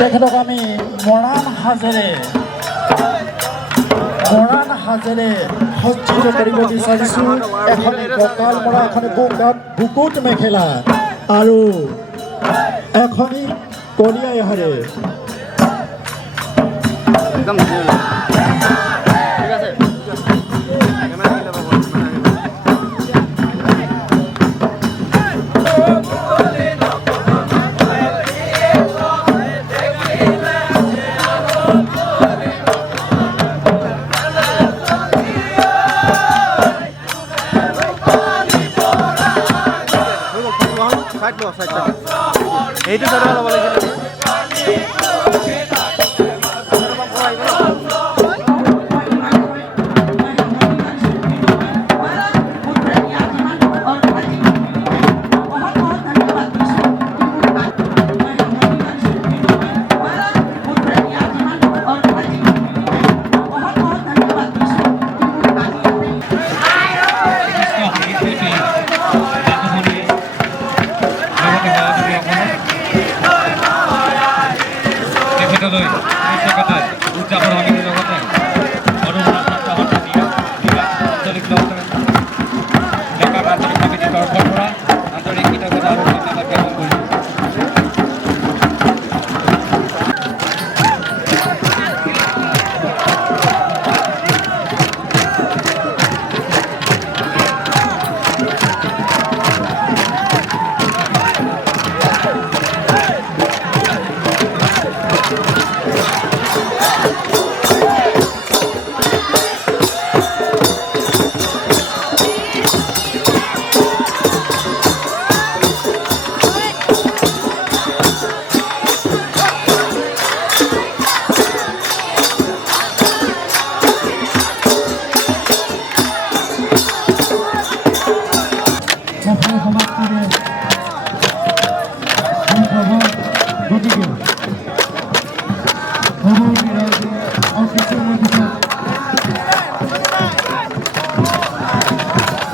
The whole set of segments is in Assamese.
তেখেতক আমি মৰাণ হাজেৰে সজ্জিত কৰিব বিচাৰিছোঁ। এখনি কঁকাল মৰা, এখনি বুকুত মেখেলা আৰু এখনি কলিয়াই হাৰে। এইটো চাইড ল'ব লাগিছিল। উদযাপন সমিতিৰ লগতে আঞ্চলিক ডেকা আঞ্চলিক সমিতিৰ তৰফৰ পৰা আন্তৰিক কৃতজ্ঞতা আৰু ধন্যবাদ জ্ঞাপন কৰিছোঁ।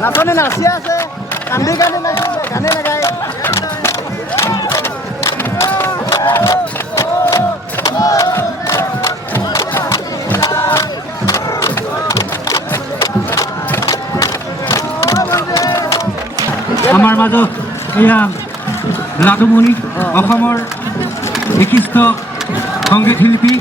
নাচনি নাচি আছে, কান্দি কান্দি নাচিছে, গানে লগাই। আমাৰ মাজত এয়া লাডুমণি, অসমৰ বিশিষ্ট সংগীত শিল্পী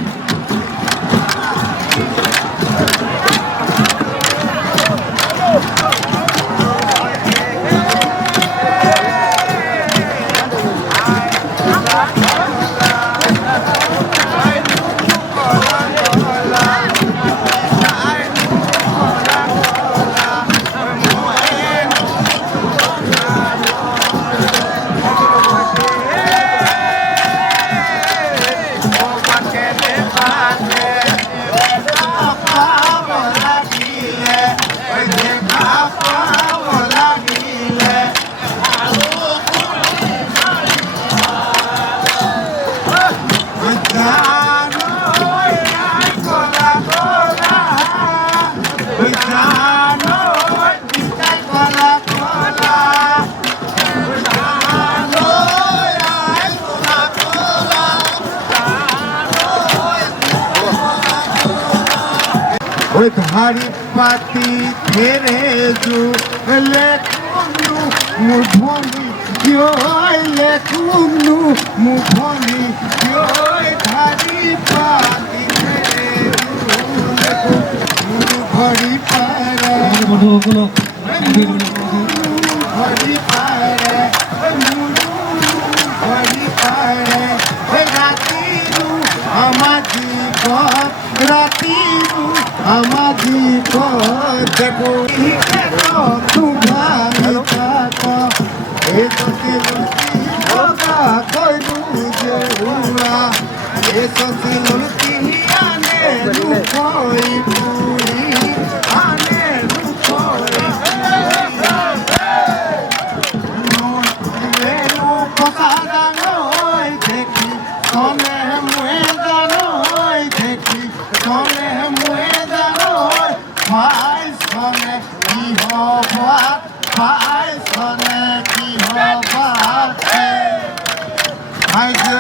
ধারি পাতি ফেরে জু লেখুনু মুধনি লেখুনু মুধনি ধারি পাতি ফেরে জু ঘড়ি পারে ঘড়ি পারে ঘড়ি পারে রাতিরু আমাজি রাতিরু আমাজি দেখো কইলু যে উড়া এসো সিলতি আনে দুখই পুরি আনে দুখই নো কথা জানোই দেখি সনে মুয়ে জানোই দেখি সনে মুয়ে জানোই ভাই সনে কি হবা ভাই সনে কি হবা ভাই যে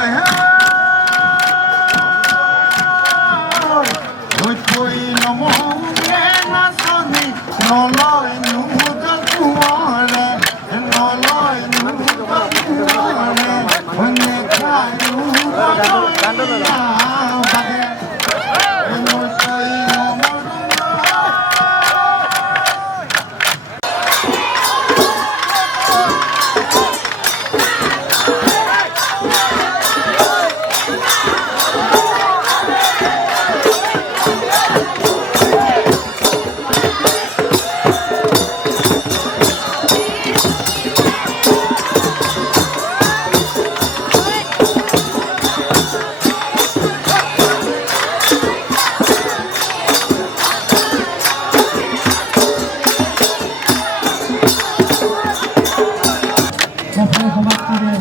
ওই কই নমে না সনি নলয় নুদল কুয়ারে নলয় নুদল কুয়ারে ওনে খাই নুদল বাগে ওই কই নমে সফল সমাপ্তিৰে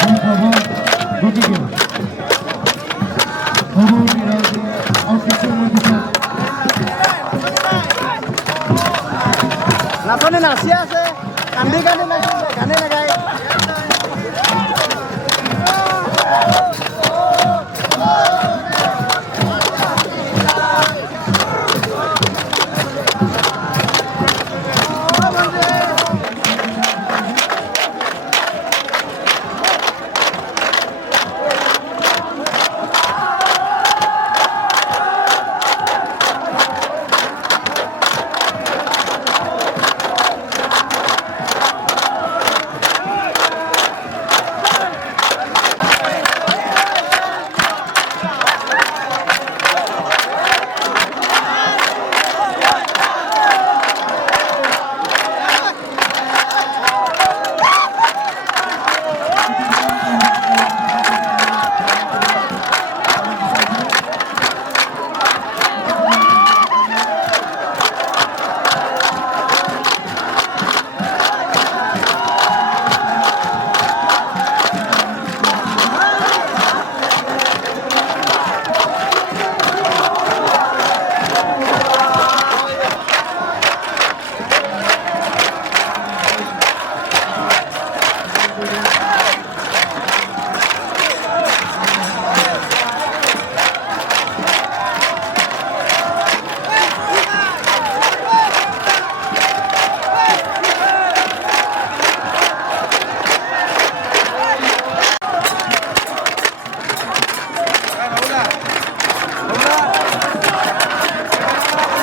সম্ভৱ গতিকে সভাপতি ৰাইজে আৰু কিছুমান পিছত নাচনী নাচি আছে কান্দি কান্দি নাচিছে গানে নাগায়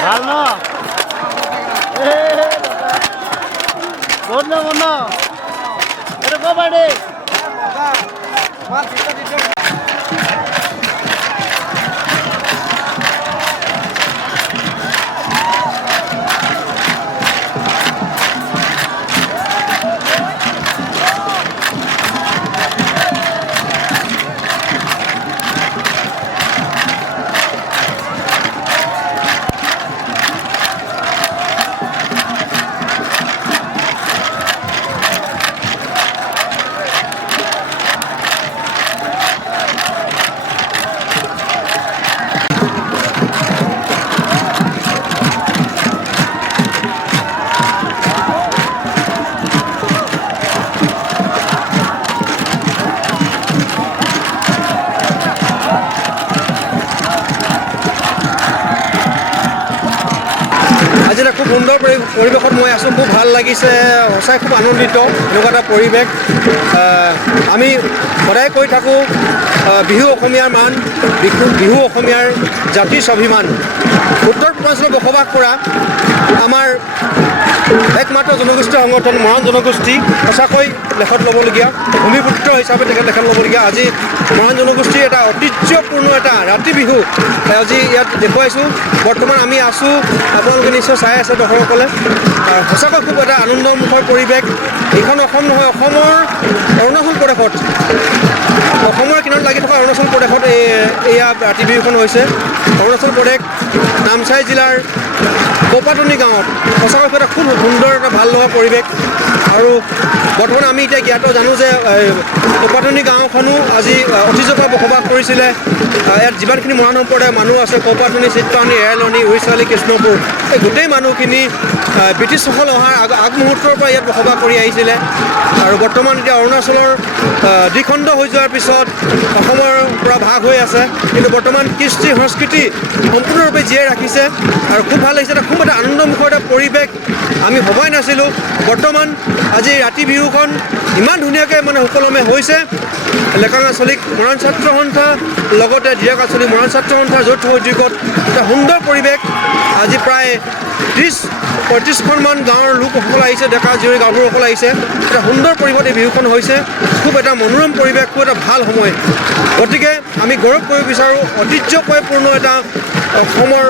ভাল ন বহুত ন বন্ধ এটা কবাডি আজি এটা খুব সুন্দৰ পৰিৱেশত মই আছোঁ খুব ভাল লাগিছে সঁচাই খুব আনন্দিত এনেকুৱা এটা পৰিৱেশ আমি সদায় কৈ থাকোঁ বিহু অসমীয়াৰ মান বিহু অসমীয়াৰ জাতিৰ স্বাভিমান উত্তৰ পূৰ্বাঞ্চলত বসবাস কৰা আমাৰ একমাত্ৰ জনগোষ্ঠীয় সংগঠন মৰাণ জনগোষ্ঠী সঁচাকৈ লেখত ল'বলগীয়া ভূমিপুত্ৰ হিচাপে লেখত ল'বলগীয়া আজি মৰাণ জনগোষ্ঠীৰ এটা ঐতিহ্যপূৰ্ণ এটা ৰাতি বিহু আজি ইয়াত দেখুৱাইছোঁ বৰ্তমান আমি আছোঁ আপোনালোকে নিশ্চয় চাই আছে দৰ্শকসকলে সঁচাকৈ খুব এটা আনন্দমুখৰ পৰিৱেশ এইখন অসম নহয় অসমৰ অৰুণাচল প্ৰদেশত অসমৰ কিনাৰত লাগি থকা অৰুণাচল প্ৰদেশত এয়া ৰাতি বিহুখন হৈছে। অৰুণাচল প্ৰদেশ নামচাই জিলাৰ কপাতনি গাঁৱত সঁচাকৈ এটা খুব সুন্দৰ এটা ভাল লগা পৰিৱেশ। আৰু বৰ্তমান আমি এতিয়া জ্ঞাত জানো যে কপাতনি গাঁওখনো আজি অতীজৰ পৰা বসবাস কৰিছিলে। ইয়াত যিমানখিনি মৰাণ সম্প্ৰদায়ৰ মানুহ আছে, কপাতনি, চিত্ৰাৱনী, এৰালনি, উৰিচালি, কৃষ্ণপুৰ, এই গোটেই মানুহখিনি ব্ৰিটিছসকল অহাৰ আগমুহূৰ্তৰ পৰা ইয়াত বসবাস কৰি আহিছিলে। আৰু বৰ্তমান এতিয়া অৰুণাচলৰ দ্বিখণ্ড হৈ যোৱাৰ পিছত অসমৰ পৰা ভাগ হৈ আছে, কিন্তু বৰ্তমান কৃষ্টি সংস্কৃতি সম্পূৰ্ণৰূপে জীয়াই ৰাখিছে। আৰু খুব ভাল লাগিছে, খুব এটা আনন্দমুখৰ এটা পৰিৱেশ আমি ভবাই নাছিলোঁ। বৰ্তমান আজি ৰাতি বিহুখন ইমান ধুনীয়াকৈ সুকলমে হৈছে। লেকাঙাচলিক মৰাণ ছাত্ৰ সন্থা লগতে ডিৰাকাচলি মৰাণ ছাত্ৰ সন্থাৰ যৌথ উদ্যোগত এটা সুন্দৰ পৰিৱেশ। আজি প্ৰায় 30-35খনমান গাঁৱৰ লোকসকল আহিছে, ডেকা জীয়ৰী গাভৰুসকল আহিছে। এটা সুন্দৰ পৰিৱেশ এই বিহুখন হৈছে, খুব এটা মনোৰম পৰিৱেশ, খুব এটা ভাল সময়। গতিকে আমি গৌৰৱ কৰিব বিচাৰোঁ, ঐতিহ্যময়পূৰ্ণ এটা অসমৰ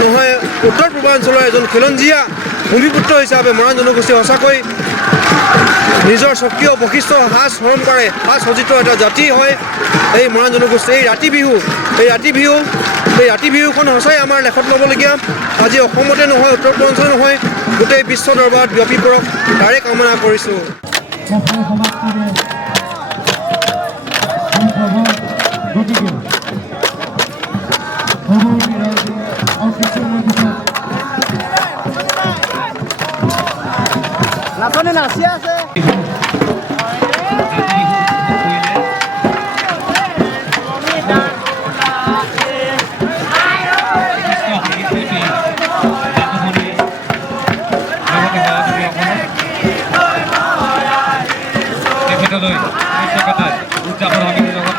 নহয় উত্তৰ পূৰ্বাঞ্চলৰ এজন খিলঞ্জীয়া ভূমিপুত্ৰ হিচাপে মৰাণ জনগোষ্ঠী সঁচাকৈ নিজৰ স্বকীয় বৈশিষ্ট্য সাজ পৰম্পৰাৰে সাজ সজ্জিত এটা জাতি হয় এই মৰাণ জনগোষ্ঠী। এই ৰাতি বিহুখন সঁচাই আমাৰ লেখত ল'বলগীয়া। আজি অসমতে নহয়, উত্তৰ পূৰ্বাঞ্চল নহয়, গোটেই বিশ্ব দৰবাৰত বিয়পি পৰক, তাৰে কামনা কৰিছোঁ। সফল সমাপ্তিৰে সম্ভৱ। গতিকে পৰৱৰ্তী ৰাউণ্ডে আৰু কিছুমানৰ পিছত নাচনী নাচি আছে। তেখেতলৈ উদযাপন সমিতিৰ লগত